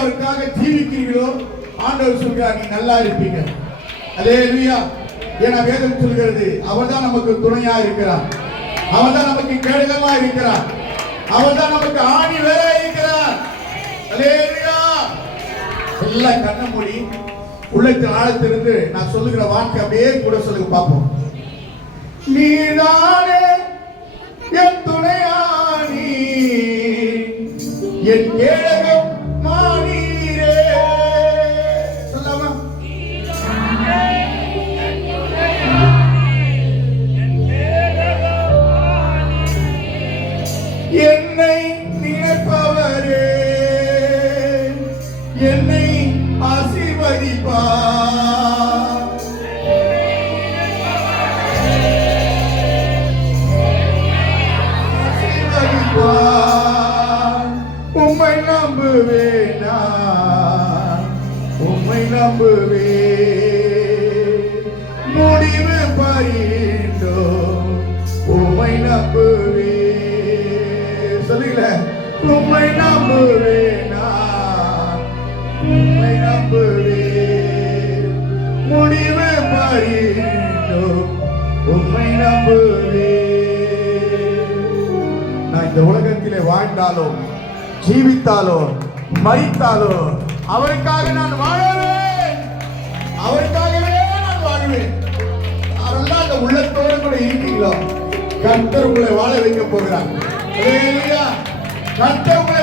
அவருக்காக ஜீவிக்கிறீர்களோ ஆண்டவர் சொல்கிறார் நீ நல்லா இருப்பீங்க. அல்லேலூயா. ஏன்னா வேதம் சொல்கிறது அவர்தான் நமக்கு துணையா இருக்கிறார், அவர்தான் நமக்கு கேடகமா இருக்கிறார், அவர்தான் நமக்கு ஆணி வேற இருக்கிறார். அல்லேலூயா. எல்லாம் கண்ண மூடி உள்ளத்தின் ஆழத்திலிருந்து நான் சொல்லுகிற வார்த்தை அப்படியே கூட சொல்லுங்க பார்ப்போம். நீதானே என் துணையானி, என் கேடகம் மானீரே. சொல்லாமா? என்னை நினைப்பவரே என்னை ஆசீர்வதிப்பார். உம்மை நம்புவேன், உம்மை நம்புவேன், முடிவு பரிந்தோ உம்மை நம்புவேன். சொல்லுங்கள, உம்மை நம்புவேன், உம்மை நம்புவேன், முடிவு பரிந்தோ உம்மை நம்புவேன். நான் இந்த உலகத்திலே வாழ்ந்தாலோ ஜீவித்தாலோ மரித்தாலோ அவருக்காக நான் வாழுவேன், அவருக்காகவே நான் வாழ்வேன். அவரெல்லாம் அந்த உள்ளத்தோடு கூட இருக்கீங்களோ கர்த்தர் உங்களை வாழ வைக்க போகிறார். கர்த்தர்